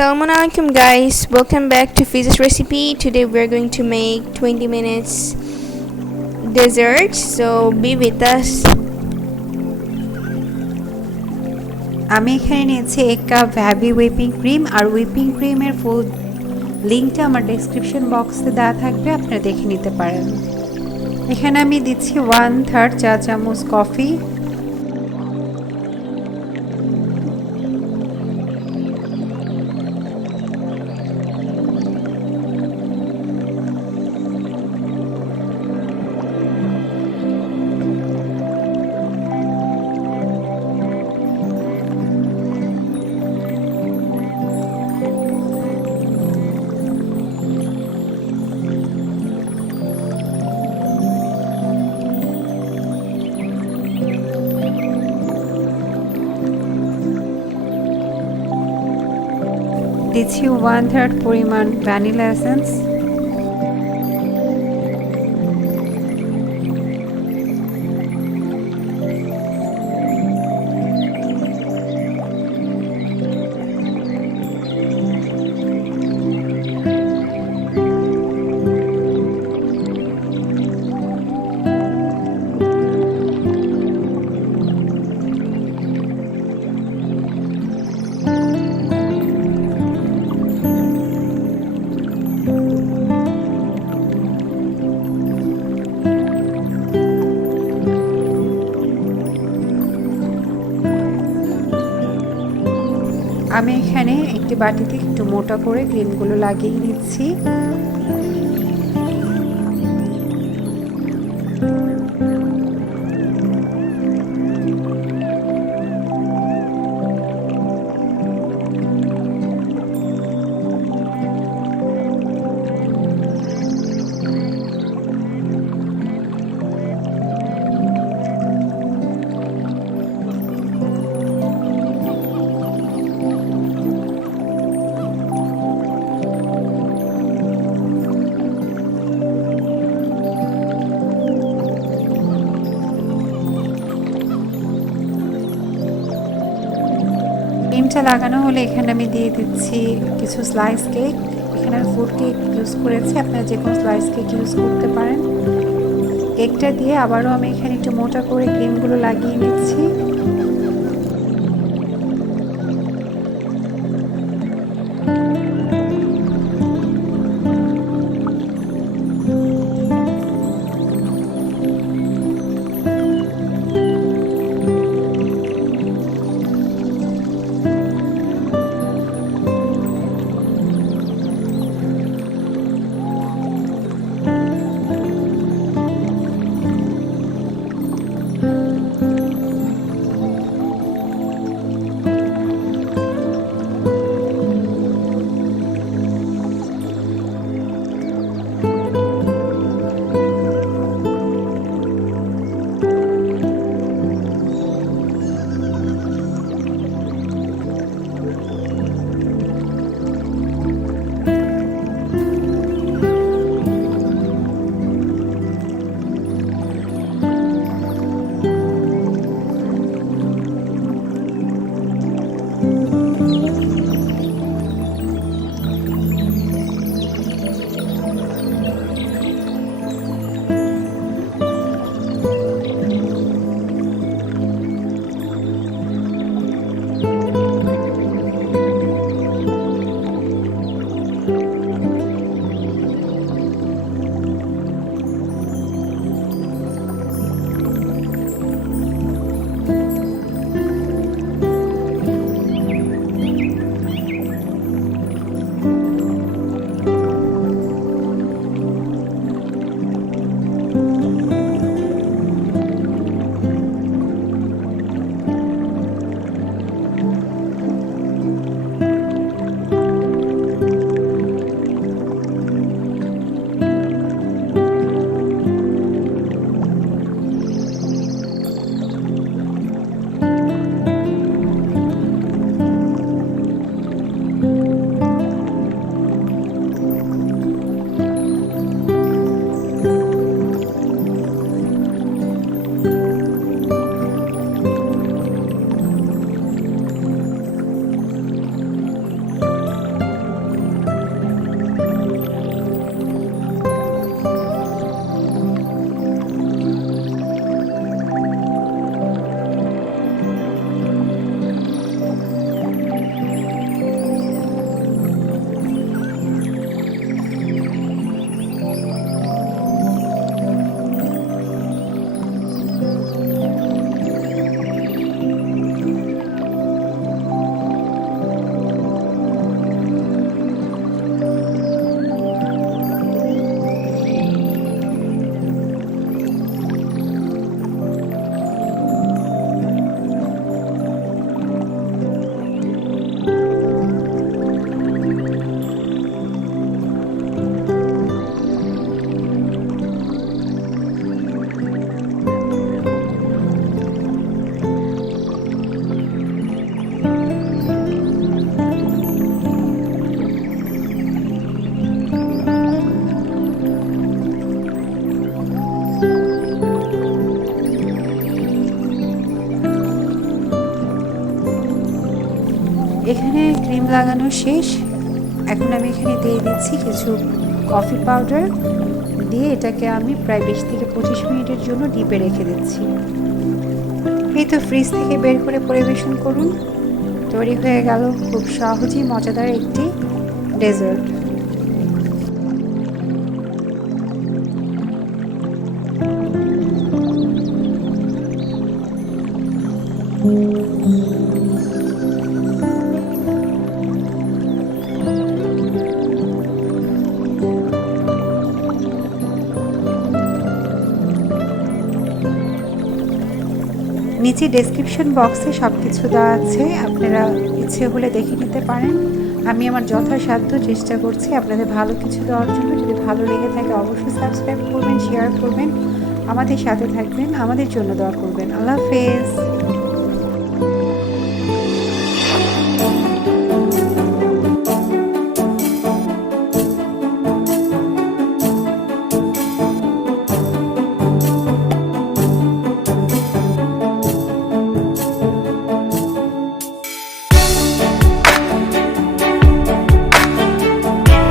Assalamualaikum guys, welcome back to Fizza's recipe. Today we're going to make 20 minutes dessert, so be with us. আমি এখানে নিয়েছি 1 কাপ ভ্যাবি whipping cream আর হুইপিং ক্রিমের ফুল লিংকটা আমার ডেসক্রিপশন বক্সে দেওয়া থাকবে, আপনারা দেখে নিতে পারেন। এখানে আমি দিচ্ছি 1/3 চা চামচ কফি, দিচ্ছি 1/3 পরিমাণ ভ্যানিলা এসেন্স, আমি এখানে একটি বাটিতে একটু মোটা করে ক্রিমগুলো লাগিয়ে নিচ্ছি। ক্রিমটা লাগানো হলে এখানে আমি দিয়ে দিচ্ছি কিছু স্লাইস কেক। এখানে ফুড কেক ইউজ করেছি, আপনারা যে কোনো স্লাইস কেক ইউজ করতে পারেন। কেকটা দিয়ে আবারও আমি এখানে একটু মোটা করে ক্রিমগুলো লাগিয়ে নিচ্ছি। লাগানো শেষ। এখন আমি এখানে দিয়ে দিচ্ছি কিছু কফি পাউডার, দিয়ে এটাকে আমি প্রায় 20 থেকে 25 মিনিটের জন্য ডিপে রেখে দিচ্ছি। এই তো ফ্রিজ থেকে বের করে পরিবেশন করুন। তৈরি হয়ে গেল খুব সহজেই মজাদার একটি ডেজার্ট। নিচে ডেসক্রিপশন বক্সে সব কিছু দেওয়া আছে, আপনারা ইচ্ছে হলে দেখে নিতে পারেন। আমি আমার যথাসাধ্য চেষ্টা করছি আপনাদের ভালো কিছু দেওয়ার জন্য। যদি ভালো লেগে থাকে অবশ্যই সাবস্ক্রাইব করবেন, শেয়ার করবেন, আমাদের সাথে থাকবেন, আমাদের জন্য দোয়া করবেন। আল্লাহ হাফেজ।